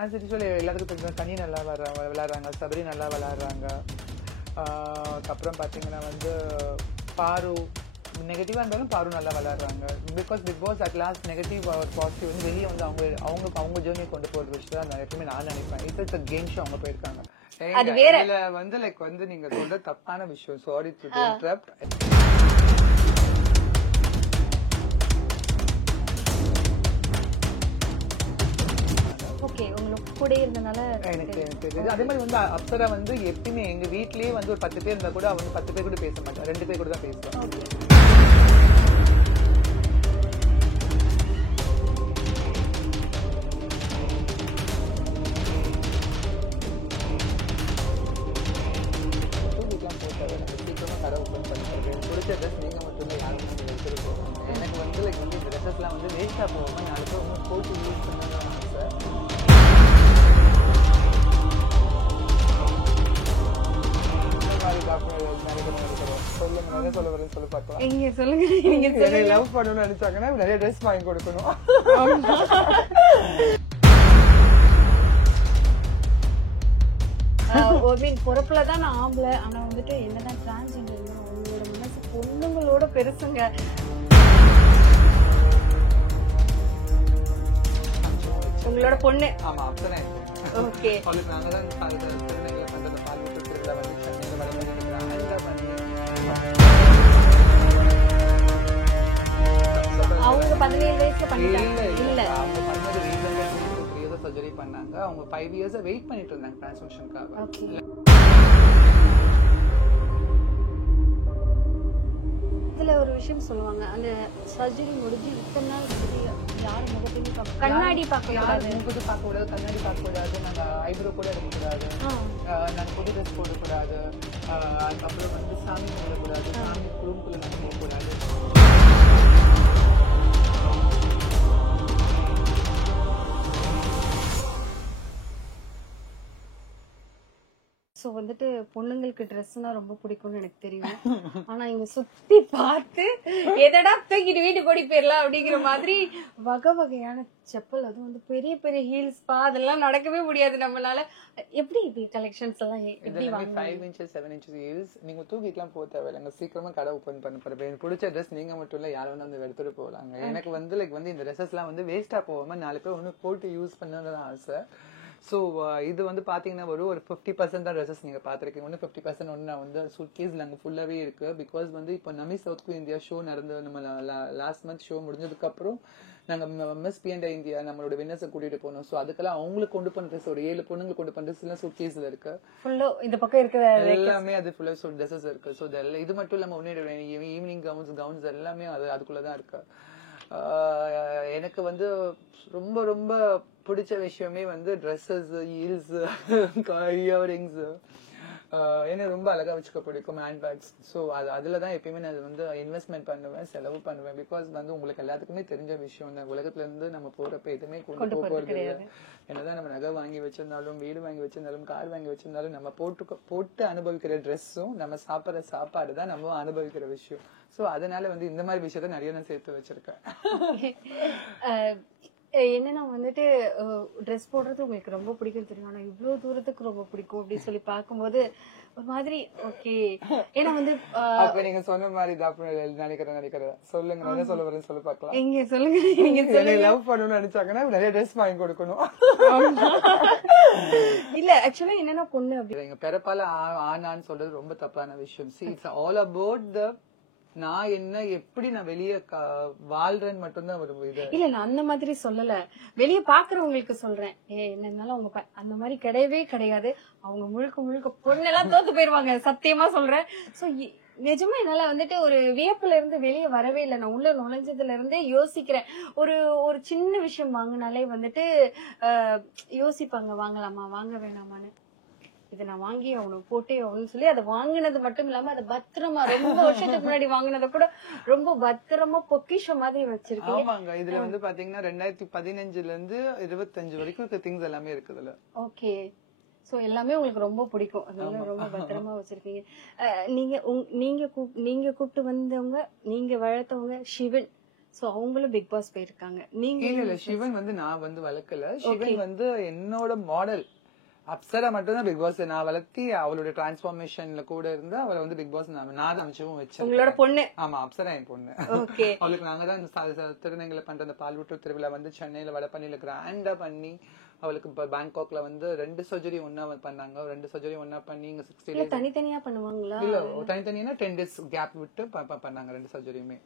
எல்லாத்துக்கும் கனி நல்லா விளையாடுறாங்க, சபரி நல்லா விளையாடுறாங்க. அதுக்கப்புறம் பார்த்தீங்கன்னா வந்து பாரு நெகட்டிவா இருந்தாலும் பாரு நல்லா விளையாடுறாங்க. Because Bigg Boss at last negative ஒரு பாசிட்டிவ் வந்து வெளியே வந்து அவங்க ஜேர்னியை கொண்டு போற விஷயம் தான் எப்பவுமே நான் நினைப்பேன். இட்ஸ் கேம் ஷோ அவங்க போயிருக்காங்க. இதுல வந்து லைக் வந்து நீங்க சொல்ற தப்பான விஷயம். Sorry to interrupt. எனக்கு தெரியுது. அதே மாதிரி வந்து அப்சரா வந்து எப்பயுமே எங்க வீட்லயே வந்து ஒரு 10 பேர் இருந்தா கூட அவங்க 10 பேர் கூட பேச மாட்டாங்க, 2 பேர் கூட தான் பேசுவாங்க. சீக்கிரமா கடை ஓப்பன் பண்ணிட்டு பிடிச்ச ட்ரெஸ் நீங்க மட்டும் தான் யாரும் எடுத்துருக்கோம். எனக்கு வந்து லைக் வந்து இந்த ட்ரெஸ்ஸஸ் எல்லாம் வந்து வேஸ்டா போகாம நாளைக்கு ஒன்றும் போட்டு யூஸ் பண்ணணும் ஆசை. லவ் பண்ணணும்னு நினைச்சாங்கன்னா நிறைய ட்ரெஸ் வாங்கி கொடுக்கணும். பொறுப்புலதான் நான் ஆம்பளை, ஆனா வந்துட்டு என்னதான் டிரான்ஸ்ஜெண்டர் அவங்களோட மனசு பொண்ணுங்களோட பெருசுங்க. உங்களோட பொண்ணு ஆமா அப்பதான் ஓகே நாங்கதான் அவங்க 17 வயசுல பண்ணிட்டாங்க. இல்ல அவங்க பண்ணது ரீசன்ல சர்ஜரி பண்ணாங்க. அவங்க 5 இயர்ஸ் வெயிட் பண்ணிட்டு இருந்தாங்க டிரான்ஸ்ஃபர்மேஷனுக்காக. இதுல ஒரு விஷயம் சொல்லுவாங்க, அந்த சர்ஜரி முடிஞ்சு இத்தனை நாள் யாரும் முகத்தையும் கண்ணாடி பார்க்க கூடாது, முகத்து பார்க்க கூடாது, கண்ணாடி பார்க்க கூடாது, நாங்க ஐப்ரோ கூட எடுக்க கூடாது, நாங்க புது ட்ரெஸ் போடக்கூடாது, அதுக்கப்புறம் வந்து சாமி போடக்கூடாது, சாமி குழுக்குள்ள நாங்க போகக்கூடாது. சோ வந்துட்டு பொண்ணுங்களுக்கு ட்ரெஸ்னா ரொம்ப பிடிக்கும்னு எனக்கு தெரியும். ஆனா இங்க சுத்தி பார்த்து எதடா தூக்கிட்டு வீட்டுக்கு ஓடி போயிடலாம் அப்படிங்கிற மாதிரி வகை வகையான செப்பல், அதுவும் வந்து பெரிய பெரிய ஹீல்ஸ் அதெல்லாம் நடக்கவே முடியாது நம்மளால. எப்படி இது கலெக்ஷன்ஸ் எல்லாம் எப்படி வாங்க? 5 inches 7 inches ஹீல்ஸ் நீங்க தூக்கிட்டுலாம் போக தேவையில்லைங்க. சீக்கிரமா கடை ஓபன் பண்ண போறேன். எனக்கு பிடிச்ச ட்ரெஸ் நீங்க மட்டும் இல்ல, யாரும் வந்து எடுத்துட்டு போகலாங்க. எனக்கு வந்து லைக் வந்து இந்த ட்ரெஸ்ஸஸ் எல்லாம் வந்து வேஸ்டா போகாம 4 பேர் ஒண்ணு போட்டு யூஸ் பண்ணதான் ஆசை. ஸோ இது வந்து பாத்தீங்கன்னா ஒரு 50% தான் ட்ரெஸ்ஸஸ் நீங்க பாத்திருக்கீங்க. ஒன்று 50% ஒன்று நான் வந்து சூட்கேஸ்ல அங்கே ஃபுல்லாவே இருக்கு. பிகாஸ் வந்து இப்போ நமி சவுத் இந்தியா ஷோ நடந்த நம்ம லாஸ்ட் மந்த் ஷோ முடிஞ்சதுக்கு அப்புறம் நாங்க மிஸ் பிஎன்டா இந்தியா நம்மளோட வின்னர்ஸை கூட்டிட்டு போனோம். ஸோ அதுக்கெல்லாம் அவங்களுக்கு கொண்டு பண்ண ட்ரெஸ் ஒரு 7 பொண்ணுங்களுக்கு கொண்டு பண்ண ட்ரெஸ் எல்லாம் சூட்கேஸ்ல இருக்கு. இந்த பக்கம் இருக்கிற எல்லாமே அது ஃபுல்லா ட்ரெஸ்ஸஸ் இருக்கு. ஸோ இது மட்டும் இல்லாம ஈவினிங் கவுன்ஸ் எல்லாமே அதுக்குள்ளதான் இருக்கு. எனக்கு வந்து ரொம்ப ரொம்ப பிடிச்ச விஷயமே வந்து ட்ரெஸ்ஸஸ், ஹீல்ஸ், இயரிங்ஸ், என்ன ரொம்ப அழகா வச்சுக்க பிடிக்கும், ஹேண்ட் பேக்ஸ். ஸோ அதுலதான் எப்பயுமே நான் வந்து இன்வெஸ்ட்மெண்ட் பண்ணுவேன், செலவு பண்ணுவேன். பிகாஸ் வந்து உங்களுக்கு எல்லாத்துக்குமே தெரிஞ்ச விஷயம் தான், உலகத்துல இருந்து நம்ம போறப்ப எதுவுமே கொண்டு போறது இல்லை. என்னதான் நம்ம நகை வாங்கி வச்சிருந்தாலும், வீடு வாங்கி வச்சிருந்தாலும், கார் வாங்கி வச்சிருந்தாலும், நம்ம போட்டு அனுபவிக்கிற ட்ரெஸ்ஸும் நம்ம சாப்பிட்ற சாப்பாடு தான் நம்ம அனுபவிக்கிற விஷயம். சோ அதனால வந்து இந்த மாதிரி விஷயத்த நிறைய நான் சேர்த்து வச்சிருக்கேன். என்னன்னா வந்துட்டு ட்ரெஸ் போடுறது உங்களுக்கு ரொம்ப பிடிக்கும் தெரியும், ஆனா இவ்வளவு தூரத்துக்கு ரொம்ப பிடிக்கும் அப்படின்னு சொல்லி பார்க்கும்போது ஒரு மாதிரி ஓகே. ஏன்னா வந்து அப்ப நீங்க சொன்ன மாதிரி நினைக்கிறேன். சொல்லுங்க, என்ன சொல்ல வரேன்னு சொல்லி பார்க்கலாம். எங்க சொல்லுங்க. நீங்க லவ் பண்ணணும்னு நினைச்சாங்கன்னா நிறைய ட்ரெஸ் வாங்கி கொடுக்கணும். இல்ல ஆக்சுவலா என்னன்னா பொண்ணு அப்படி எங்க பிறப்பால ஆனான்னு சொல்றது ரொம்ப தப்பான விஷயம். See, it's all about the நான் என்ன எப்படி நான் வெளியே வாழ்றேன்னு மட்டும்தான் ஒரு இது. இல்ல நான் அந்த மாதிரி சொல்லல, வெளியே பாக்குறவங்களுக்கு சொல்றேன். என்னன்னாலும் அவங்க அந்த மாதிரி கிடையவே கிடையாது. அவங்க முழுக்க முழுக்க பொண்ணெல்லாம் தோத்து போயிருவாங்க, சத்தியமா சொல்றேன். சோ நிஜமா என்னால வந்துட்டு ஒரு வியப்புல இருந்து வெளியே வரவே இல்லை. நான் உள்ள நுழைஞ்சதுல இருந்தே யோசிக்கிறேன். ஒரு சின்ன விஷயம் வாங்கினாலே வந்துட்டு யோசிப்பாங்க, வாங்கலாமா வாங்க வேணாமான்னு. இதை நான் வாங்கி அவனுக்கு போட்டே ஆகணும்னு சொல்லி அதை வாங்கினது மட்டும் இல்லாம அதை பத்திரமா ரொம்ப வருஷத்துக்கு முன்னாடி வாங்கினதை கூட ரொம்ப பத்திரமா பொக்கிஷம் மாதிரி வச்சிருக்கேன். ஆமாங்க, இதுல வந்து பாத்தீங்கன்னா 2015 இருந்து 25 வரைக்கும் திங்ஸ் எல்லாமே இருக்குதுல. ஓகே, சோ எல்லாமே உங்களுக்கு ரொம்ப பிடிக்கும், அதெல்லாம் ரொம்ப பத்திரமா வச்சிருக்கீங்க. நீங்க கூப்பிட்டு வந்தவங்க, நீங்க வளர்த்தவங்க சிவன். சோ அவங்களும் பிக் பாஸ் போயிருக்காங்க. நீங்க இல்ல சிவன் வந்து நான் வந்து வளர்க்கல. சிவன் வந்து என்னோட மாடல். அப்சரா மட்டும் தான் பிக் பாஸ் நான் வளர்த்தி அவளோட டிரான்ஸ்பார்மேஷன்ல கூட இருந்தா அவளை வந்து பிக் பாஸ் நான் தான் அனுப்பிச்சும் வச்சேன். உங்களோட பொண்ணு? ஆமா, அப்சரா என் பொண்ணு. அவளுக்கு நாங்க தான் திருநங்கையில பண்ற அந்த பால்வூட்டு திருவிழா வந்து சென்னையில வடபழனியில கிராண்டா பண்ணி அவளுக்கு பேங்காக்ல வந்து 2 சர்ஜரி ஒன்னா பண்ணாங்க. 2 சர்ஜரி ஒன்னா பண்ணி இங்க 60 days தனித்தனியா பண்ணுவாங்களா? இல்ல தனித்தனியா 10 days கேப் விட்டு பண்ணாங்க 2 சர்ஜரியுமே.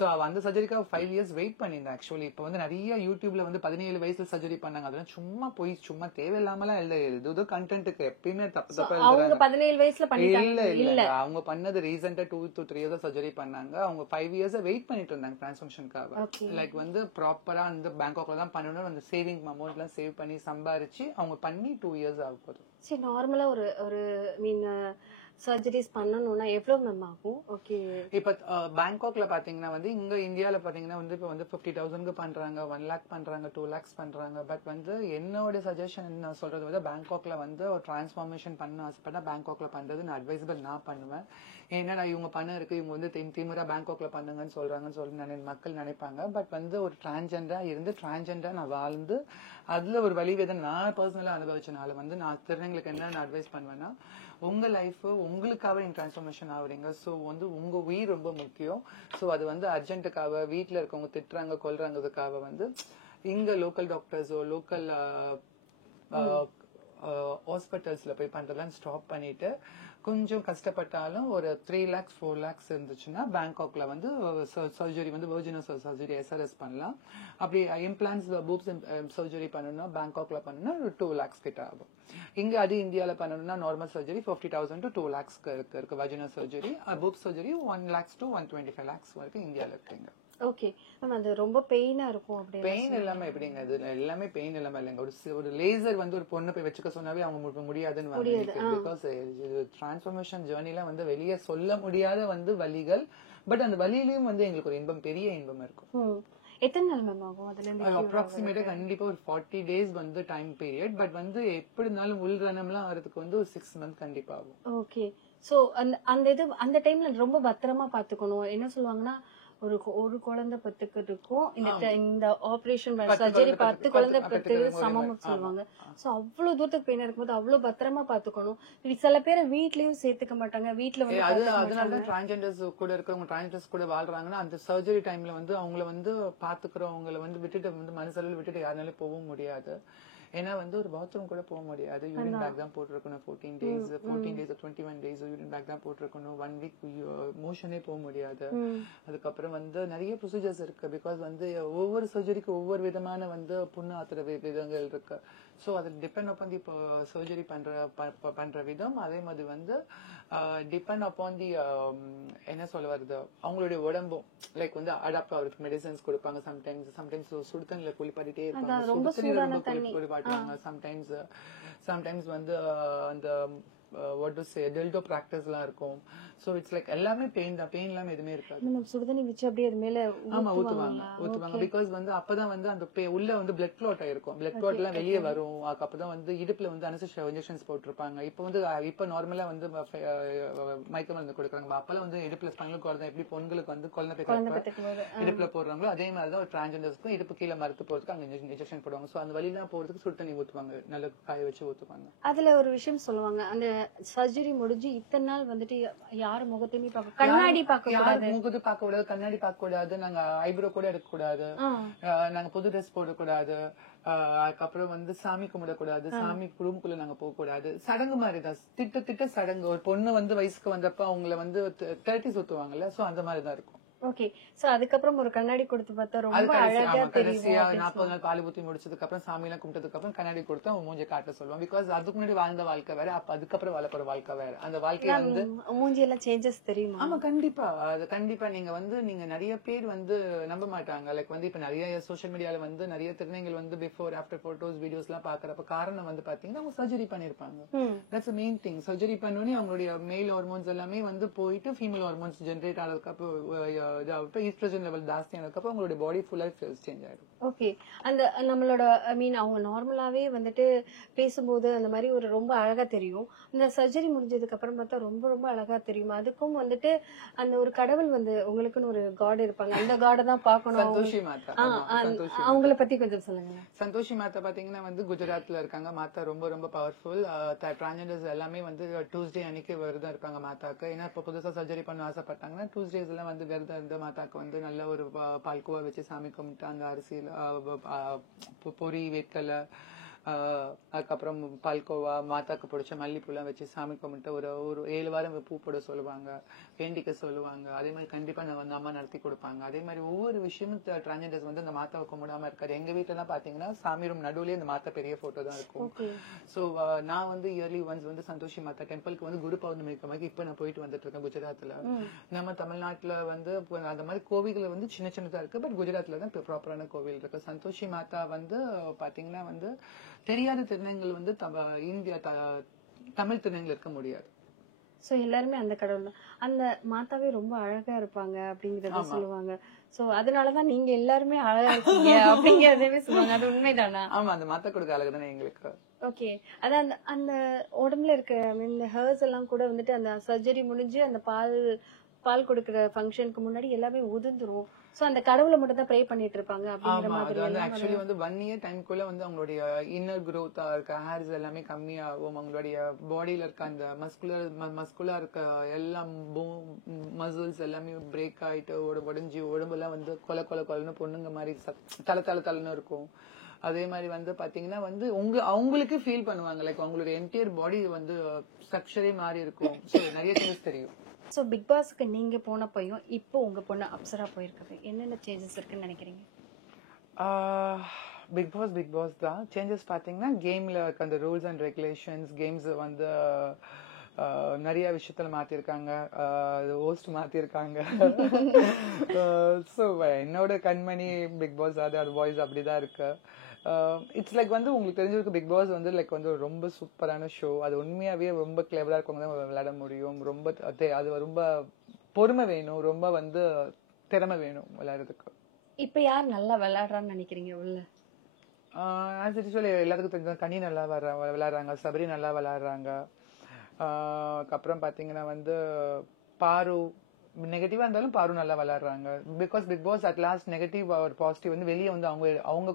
சோ அந்த சர்ஜரிக்கு 5 years வெயிட் பண்ணிருந்தேன். ஆக்சுவலி இப்ப வந்து நிறைய யூடியூப்ல வந்து 17 வயசுல சர்ஜரி பண்ணாங்க. அதெல்லாம் சும்மா போய் சும்மா தேவையில்லாமலாம் இல்ல, இது கண்டென்ட்டுக்கு எப்பயுமே தப்பு தப்பா அவங்க 17 வயசுல பண்ணிட்டாங்க. இல்ல அவங்க பண்ணது ரீசெண்டா 2 to 3 years சர்ஜரி பண்ணாங்க. அவங்க 5 years வெயிட் பண்ணிட்டு இருந்தாங்க டிரான்ஸ்ஃபார்மேஷனுக்காக. லைக் வந்து ப்ராப்பரா அந்த பேங்காக்ல தான் பண்ணணும். அந்த சேவிங் அமௌண்ட் எல்லாம் சேவ் பண்ணி சம்பாரிச்சு அவங்க பண்ணி 2 years ஆக போகுது. சரி, நார்மலா ஒரு மீன் சர்ஜரிஸ் பண்ணனும்னா எவ்வளவு மேம் ஆகும்? ஓகே, இப்ப பேங்காக்ல பாத்தீங்கன்னா வந்து இங்க இந்தியால பாத்தீங்கன்னா வந்து இப்ப வந்து 50,000க்கு பண்றாங்க, 1 lakh பண்றாங்க, 2 lakhs பண்றாங்க. பட் வந்து என்னோட சஜஷன் நான் சொல்றது வந்து பேங்காக்ல வந்து ஒரு டிரான்ஸ்ஃபார்மேஷன் பண்ண ஆசைப்பட்டா பேங்காக்ல பண்றது நான் அட்வைசபிள் நான் பண்ணுவேன். ஏன்னா இவங்க பண்ண இருக்கு, இவங்க வந்து திமுறா பேங்காக்ல பண்ணுங்கன்னு சொல்றாங்கன்னு சொல்லி மக்கள் நினைப்பாங்க. பட் வந்து ஒரு டிரான்ஜெண்டரா இருந்து டிரான்ஜெண்டரா நான் வாழ்ந்து அதுல ஒரு வலிவேதை நான் பர்சனலா அனுபவிச்சனால வந்து நான் திருநங்களுக்கு என்ன அட்வைஸ் பண்ணுவேன்னா, உங்க லைஃப் உங்களுக்காக நீங்க டிரான்ஸ்ஃபார்மேஷன் ஆகுறீங்க. ஸோ வந்து உங்க உயிர் ரொம்ப முக்கியம். ஸோ அது வந்து அர்ஜென்ட்டுக்காக வீட்டுல இருக்கவங்க திட்டுறாங்க கொல்றாங்கிறதுக்காக வந்து இங்க லோக்கல் டாக்டர்ஸோ லோக்கல் ஹாஸ்பிட்டல்ஸ்ல போய் பண்றதெல்லாம் ஸ்டாப் பண்ணிட்டு கொஞ்சம் கஷ்டப்பட்டாலும் ஒரு 3 lakhs 4 lakhs இருந்துச்சுன்னா பேங்காக்ல வந்து சர்ஜரி வந்து வெர்ஜினல் சர்ஜரி SRS பண்ணலாம். அப்படி இம்ப்ளான்ஸ் பூப்ஸ் சர்ஜரி பண்ணணும்னா பேங்காக்ல பண்ணணும்னா 2 lakhs கிட்ட ஆகும். இங்க அது இந்தியால பண்ணணும்னா நார்மல் சர்ஜரி 50,000 to 2 lakhs இருக்கு. Virginal surgery Bhup surgery 1 lakhs to 125 lakhs வரைக்கும் இந்தியால இருக்குங்க. ஓகே மேம், அது ரொம்ப பெயினா இருக்கும். அப்படி பெயின் இல்லாம எப்படிங்க? இது எல்லாமே பெயின் இல்லாம இல்லைங்க. ஒரு லேசர் வந்து ஒரு பொண்ணு போய் வச்சுக்க சொன்னாவே அவங்க முடியாதுன்னு. பிகாஸ் டிரான்ஸ்ஃபார்மேஷன் ஜேர்னில வந்து வெளியே சொல்ல முடியாத வந்து வலிகள். பட் அந்த வலியிலயும் வந்து எங்களுக்கு ஒரு இன்பம், பெரிய இன்பம் இருக்கும். எத்தனை நாள் மேம் ஆகும்? அதுல இருந்து அப்ராக்சிமேட்டா கண்டிப்பா ஒரு 40 days வந்து டைம் பீரியட். பட் வந்து எப்படி இருந்தாலும் உள்ரணம்லாம் ஆகிறதுக்கு வந்து ஒரு 6 months கண்டிப்பா ஆகும். ஓகே, சோ அந்த டைம்ல ரொம்ப பத்திரமா பாத்துக்கணும். என்ன சொல்லுவாங்கன்னா, ஒரு குழந்தை பெத்துக்கிறதுக்கும் இந்த ஆபரேஷன் சர்ஜரி 10 குழந்தை பெற்று சமம் சொல்லுவாங்க. சோ அவ்வளவு தூரத்துக்கு பெயின் இருக்கும்போது அவ்வளவு பத்திரமா பாத்துக்கணும். சில பேரை வீட்லயும் சேர்த்துக்க மாட்டாங்க. வீட்டுல வந்து அதனால டிரான்ஜெண்டர்ஸ் கூட இருக்கிறவங்க டிரான்ஜெண்டர்ஸ் கூட வாழ்றாங்கன்னா அந்த சர்ஜரி டைம்ல வந்து அவங்கள வந்து பாத்துக்கிறவங்களை வந்து விட்டுட்டு வந்து மனசளவில் விட்டுட்டு யாருனாலும் போகவும் முடியாது. ஏன்னா வந்து ஒரு பாத்ரூம் கூட போக முடியாது. யூரின் பேக் தான் போட்டிருக்கணும் 14 days 21 days யூரின் பேக் தான் போட்டிருக்கணும். 1 week மோஷனே போக முடியாது. அதுக்கப்புறம் வந்து நிறைய ப்ரொசீஜர்ஸ் இருக்கு. பிகாஸ் வந்து ஒவ்வொரு சர்ஜரிக்கு ஒவ்வொரு விதமான வந்து புண்ணு ஆத்துற விதங்கள் இருக்கு. ஸோ அது டிபெண்ட் அப்பான் தி சர்ஜரி பண்ற விதம். அதே மாதிரி வந்து டிபெண்ட் அப்பான் தி என்ன சொல்ல வருது அவங்களுடைய உடம்பும் லைக் வந்து அடாப்ட் ஆகிறதுக்கு மெடிசன்ஸ் கொடுப்பாங்க. சம்டைம்ஸ் சுடுதண்ணில குளிப்பாட்டிட்டே இருப்பாங்க. சுடுதண்ணில குளிப்பாட்டுவாங்க. சம்டைம்ஸ் வந்து அந்த what to say dildo practice எல்லாம் இருக்கும். சோ இட்ஸ் லைக் எல்லாமே பெயின் தான். பெயின் இல்லாம எதுவுமே இருக்காது. நம்ம சுடுதண்ணி வச்சு அப்படியே அது மேல ஊத்துவாங்க. பிகாஸ் வந்து அப்பதான் வந்து அந்த உள்ள வந்து பிளட் கிளாட் ஆயிருக்கும். பிளட் கிளாட் எல்லாம் வெளியே வரும். அப்பதான் வந்து இடுப்புல வந்து அனஸ்தீசியா இன்ஜெக்ஷன்ஸ் போட்டிருப்பாங்க. இப்ப நார்மலா வந்து மயக்க மருந்து கொடுக்குறாங்க. அப்பெல்லாம் வந்து இடுப்புல ஸ்பைனல் கார்டு தான் எப்படி பொண்களுக்கு வந்து குழந்தை இடுப்புல போடுறாங்களோ அதே மாதிரிதான் ஒரு டிரான்ஜெண்டர்ஸ்க்கும் இடுப்பு கீழே மறுத்து போறதுக்கு அங்க இன்ஜெக்ஷன் போடுவாங்க. சோ அந்த வழியெல்லாம் போறதுக்கு சுடு தண்ணி ஊத்துவாங்க. நல்ல காய வச்சு ஊத்துவாங்க. அதுல ஒரு விஷயம் சொல்லுவாங்க, அந்த சர்ஜரி முடிஞ்சு இத்தனை நாள் வந்துட்டு யாரு முகத்தையுமே பார்க்க கண்ணாடி பார்க்க கூடாது, முகத்தை பார்க்க கூடாது, கண்ணாடி பார்க்க கூடாது, நாங்க ஐப்ரோ கூட எடுக்க கூடாது, நாங்க புது ட்ரெஸ் போடக்கூடாது, அதுக்கப்புறம் வந்து சாமி கும்பிடக்கூடாது, சாமி ரூமுக்குள்ள நாங்க போக கூடாது. சடங்கு மாதிரிதான், திட்ட சடங்கு. ஒரு பொண்ணு வந்து வயசுக்கு வந்தப்ப அவங்கள வந்து 30 சுத்துவாங்கல்ல, சோ அந்த மாதிரிதான் இருக்கும். ஓகே, சோ அதுக்கப்புறம் ஒரு கண்ணாடி கொடுத்து பார்த்தா ரொம்ப அழகா தெரியும். 40 நாள் பால் ஊத்தி முடிச்சதுக்கு அப்புறம் சாமி எல்லாம் கும்பிட்டதுக்கு அப்புறம் கண்ணாடி கொடுத்து அவங்க மூஞ்சி காட்ட சொல்லுவாங்க. பிகாஸ் அதுக்கு முன்னாடி வாழ்ந்த வாழ்க்கை வேற, அப்ப அதுக்கப்புறம் வாழப்போற வாழ்க்கை வேற. அந்த வாழ்க்கைய வந்து மூஞ்சி எல்லாம் சேஞ்சஸ் தெரியுமா? ஆமா, கண்டிப்பா. அது கண்டிப்பா. நீங்க நிறைய பேர் வந்து நம்ப மாட்டாங்க. லைக் வந்து இப்ப நிறைய சோசியல் மீடியால வந்து நிறைய திருநங்கைகள் வந்து பிஃபோர் ஆஃப்டர் போட்டோஸ் வீடியோஸ் எல்லாம் பாக்குறப்ப காரணம் வந்து பாத்தீங்கன்னா அவங்க சர்ஜரி பண்ணிருப்பாங்க. That's main thing. சர்ஜரி பண்ணோடனே அவங்களுடைய மேல் ஹார்மோன்ஸ் எல்லாமே வந்து போயிட்டு ஃபீமேல் ஹார்மோன்ஸ் ஜென்ரேட் ஆனதுக்கு அப்புறம் ஈஸ்ட்ரோஜன் லெவல் ஜாஸ்தி ஆனதுக்கு அப்புறம் உங்களுடைய பாடி ஃபுல்லா சேஞ்ச் ஆயிடும். ஓகே. அந்த நம்மளோட ஐ மீன் அவங்க நார்மலாவே வந்துட்டு பேசும்போது அந்த மாதிரி ஒரு ரொம்ப அழகா தெரியும். இந்த சர்ஜரி முடிஞ்சதுக்கு அப்புறம் பார்த்தா ரொம்ப ரொம்ப அழகா தெரியும். அதுக்கும் வந்துட்டு அந்த ஒரு கடவுள் வந்து உங்களுக்குன்னு ஒரு காட் இருப்பாங்க. அந்த காட தான் பார்க்கணும். சந்தோஷி மாதா. சந்தோஷி அவங்கள பத்தி கொஞ்சம் சொல்லுங்க. சந்தோஷி மாதா பாத்தீங்கன்னா வந்து குஜராத்ல இருக்காங்க. மாதா ரொம்ப ரொம்ப பவர்ஃபுல். டிரான்ஜெண்டர்ஸ் எல்லாமே வந்து டியூஸ்டே அன்னைக்கு விரதம் இருப்பாங்க மாதாக்கு. ஏன்னா இப்ப புதுசா சர்ஜரி பண்ண ஆசைப்பட்டாங்கன்னா டியூஸ்டேஸ் எல்லாம் வந்து விரதம் இருந்து மாதாக்கு வந்து நல்ல ஒரு பால்குவா வச்சு சாமி கும்பிட்டு அந்த அரிசியில பொரி வேர்க்கலை அதுக்கப்புறம் பால்கோவா மாதாக்கு பிடிச்ச மல்லிப்பூலாம் வச்சு சாமி கும்பிட்டு ஒரு ஒரு 7 வாரம் பூ போட சொல்லுவாங்க, வேண்டிக்க சொல்லுவாங்க. அதே மாதிரி கண்டிப்பா அந்த அம்மா நடத்தி கொடுப்பாங்க. அதே மாதிரி ஒவ்வொரு விஷயமும் டிரான்ஜெண்டர்ஸ் வந்து அந்த மாதாவை கும்பிடாம இருக்காது. எங்க வீட்டுல எல்லாம் பாத்தீங்கன்னா சாமி ரூம் நடுவுலயே அந்த மாதா பெரிய போட்டோ தான் இருக்கும். சோ நான் வந்து இயர்லி ஒன்ஸ் வந்து சந்தோஷி மாதா டெம்பிளுக்கு வந்து குரு பௌர்ணமி மாதிரி இப்ப நான் போயிட்டு வந்துட்டு இருக்கேன் குஜராத்ல. நம்ம தமிழ்நாட்டுல வந்து அந்த மாதிரி கோவில்கள் வந்து சின்ன சின்னதா இருக்கு. பட் குஜராத்ல தான் ப்ராப்பரான கோவில் இருக்கு. சந்தோஷி மாதா வந்து பாத்தீங்கன்னா வந்து தெரியாத திருநங்கள் வந்து இந்தியா தமிழ் திருநங்கள் இருக்க முடியாது. சோ எல்லாருமே அந்த கடவுள் தான். அந்த மாதாவே ரொம்ப அழகா இருப்பாங்க அப்படிங்கறத சொல்லுவாங்க. சோ அதனாலதான் நீங்க எல்லாருமே அழகா இருக்கீங்க அப்படிங்கறதவே சொல்லுவாங்க. அது உண்மைதானா? ஆமா, அந்த மாதா கொடுக்க அழகு தானே எங்களுக்கு. ஓகே. அதான் அந்த உடம்புல இருக்க இந்த ஹேர்ஸ் எல்லாம் கூட வந்துட்டு அந்த சர்ஜரி முடிஞ்சு அந்த பால் கொடுக்கிற ஃபங்க்ஷனுக்கு முன்னாடி எல்லாமே உதிர்ந்துரும். சோ அந்த கடவுளை மட்டும் தான் ப்ரே பண்ணிட்டு இருப்பாங்க அப்படிங்கிற மாதிரி வந்து ஆக்சுவலி வந்து 1 இயர் டைம்க்குள்ள வந்து அவங்களுடைய இன்னர் growth இருக்க ஹேர்ஸ் எல்லாமே கம்மியாகும். அவங்களுடைய பாடியில இருக்க அந்த மஸ்குலா இருக்க எல்லா மசில்ஸ் எல்லாமே பிரேக் ஆயிட்டு உடஞ்சு உடம்புலாம் வந்து கொலன்னு பொண்ணுங்க மாதிரி தலை இருக்கும். அதே மாதிரி வந்து பாத்தீங்கன்னா வந்து அவங்களுக்கு ஃபீல் பண்ணுவாங்க லைக் அவங்களுடைய என்டையர் பாடி வந்து ஸ்ட்ரக்சரே மாறி இருக்கும். நிறைய சேஞ்சஸ் தெரியும். சோ பிக் பாஸ்க்கு நீங்க போனப்பையும் இப்போ உங்க பொண்ணு அப்சரா போயிருக்குது, என்னென்ன சேஞ்சஸ் இருக்குன்னு நினைக்கிறீங்க? பிக் பாஸ் தான் சேஞ்சஸ் பாத்தீங்கன்னா கேம்ல இருக்க அந்த ரூல்ஸ் அண்ட் ரெகுலேஷன்ஸ் கேம்ஸ் வந்து நிறைய விஷயத்துல மாத்திருக்காங்க. ஹோஸ்ட் மாத்திருக்காங்க. ஸோ என்னோட கண்மணி பிக் பாஸ் அது வாய்ஸ் அப்படிதான் இருக்கு. இட்ஸ் லைக் வந்து உங்களுக்கு தெரிஞ்சிருக்கு பிக் பாஸ் வந்து லைக் வந்து ரொம்ப சூப்பரான ஷோ. அது உண்மையாவே ரொம்ப கிளவரா இருக்கவங்க தான் விளையாட முடியும். ரொம்ப அது ரொம்ப பொறுமை வேணும், ரொம்ப வந்து திறமை வேணும் விளையாடுறதுக்கு. இப்ப யார் நல்லா விளையாடுறான்னு நினைக்கிறீங்க உள்ள? எல்லாத்துக்கும் தெரிஞ்ச கனி நல்லா விளையாடுறாங்க, சபரி நல்லா விளையாடுறாங்க. அப்புறம் பாத்தீங்கன்னா வந்து பாரு நெகட்டிவா இருந்தாலும் பாரு நல்லா விளையாடுறாங்க. Because Bigg Boss at last negative ஒரு பாசிட்டிவ் வந்து வெளியே வந்து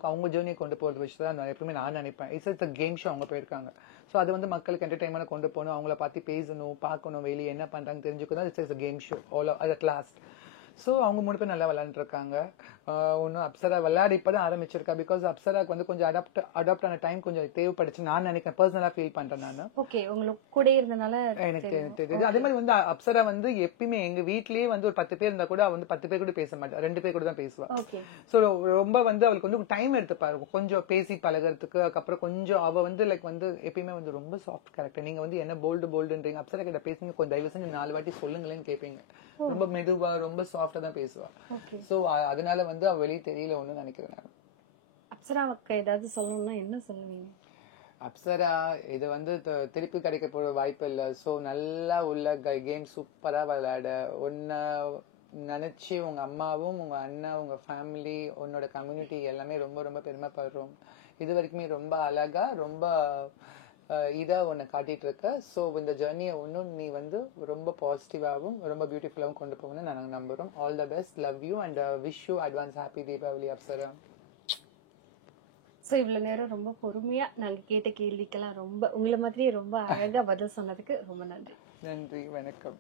அவங்க ஜேர்னியை கொண்டு போறது விஷயம் தான் எப்பவுமே நான் நினைப்பேன். இட்ஸ் கேம் ஷோ அவங்க போயிருக்காங்க. ஸோ அது வந்து மக்களுக்கு என்டர்டைன்மெண்ட் கொண்டு போகணும், அவங்கள பார்த்து பேசணும், பார்க்கணும், வெளியே என்ன பண்றாங்க தெரிஞ்சுக்கணும். It's game show all at last. So அவங்க 3 பேர் நல்லா விளையாண்டுருக்காங்க. ஒன்னும் அப்சரா விளையாட இப்பதான் ஆரம்பிச்சிருக்கா. பிகாஸ் அப்சராக்கு வந்து கொஞ்சம் அடாப்ட் ஆன டைம் கொஞ்சம் தேவைப்படுச்சு நான் நினைக்கிறேன். பர்சனலா ஃபீல் பண்றேன் நான். ஓகே, உங்களுக்கு கூட இருந்தனால எனக்கு தெரியுது. அதே மாதிரி வந்து அப்சரா வந்து எப்பயுமே எங்க வீட்லயே வந்து ஒரு 10 பேர் இருந்தா கூட வந்து 10 பேர் கூட பேச மாட்டா, 2 பேர் கூட தான் பேசுவா. சோ ரொம்ப வந்து அவளுக்கு வந்து டைம் எடுத்துப்பாரு கொஞ்சம் பேசி பழகிறதுக்கு. அதுக்கப்புறம் கொஞ்சம் அவ வந்து லைக் வந்து எப்பயுமே வந்து ரொம்ப சாஃப்ட் கேரக்டர். நீங்க வந்து என்ன போல்டுன்றீங்க, அப்சரா கிட்ட பேசுங்க கொஞ்சம் தயவு செஞ்சு 4 வாட்டி சொல்லுங்களேன்னு கேட்பீங்க. ரொம்ப மெதுவா ரொம்ப சாஃப்டா தான் பேசுவா. சோ அதனால வந்து அவ வெளியே தெரியல ஒண்ணு நினைக்கிறேன் நான். அப்சராவுக்கு ஏதாவது சொல்லணும்னா என்ன சொல்லுவீங்க? அப்சரா இது வந்து திருப்பி கிடைக்க போற வாய்ப்பு இல்ல. சோ நல்லா உள்ள கேம் சூப்பரா விளையாட உன்ன நினைச்சு உங்க அம்மாவும் உங்க அண்ணா உங்க ஃபேமிலி உன்னோட கம்யூனிட்டி எல்லாமே ரொம்ப ரொம்ப பெருமைப்படுறோம். இது வரைக்குமே ரொம்ப அழகா ரொம்ப இதா உன்னை காட்டிட்டு இருக்க. சோ இந்த ஜர்னியை ஒன்னும் நீ வந்து ரொம்ப பாசிட்டிவாகவும் ரொம்ப பியூட்டிஃபுல்லாகவும் கொண்டு போகணும்னு நாங்க நம்புறோம். All the best, love you and wish you advance happy Deepavali Apsara. So இவ்வளவு நேரம் ரொம்ப பொறுமையா நாங்க கேட்ட கேள்விக்கெல்லாம் ரொம்ப உங்களை மாதிரியே ரொம்ப அழகா பதில் சொன்னதுக்கு ரொம்ப நன்றி. நன்றி, வணக்கம்.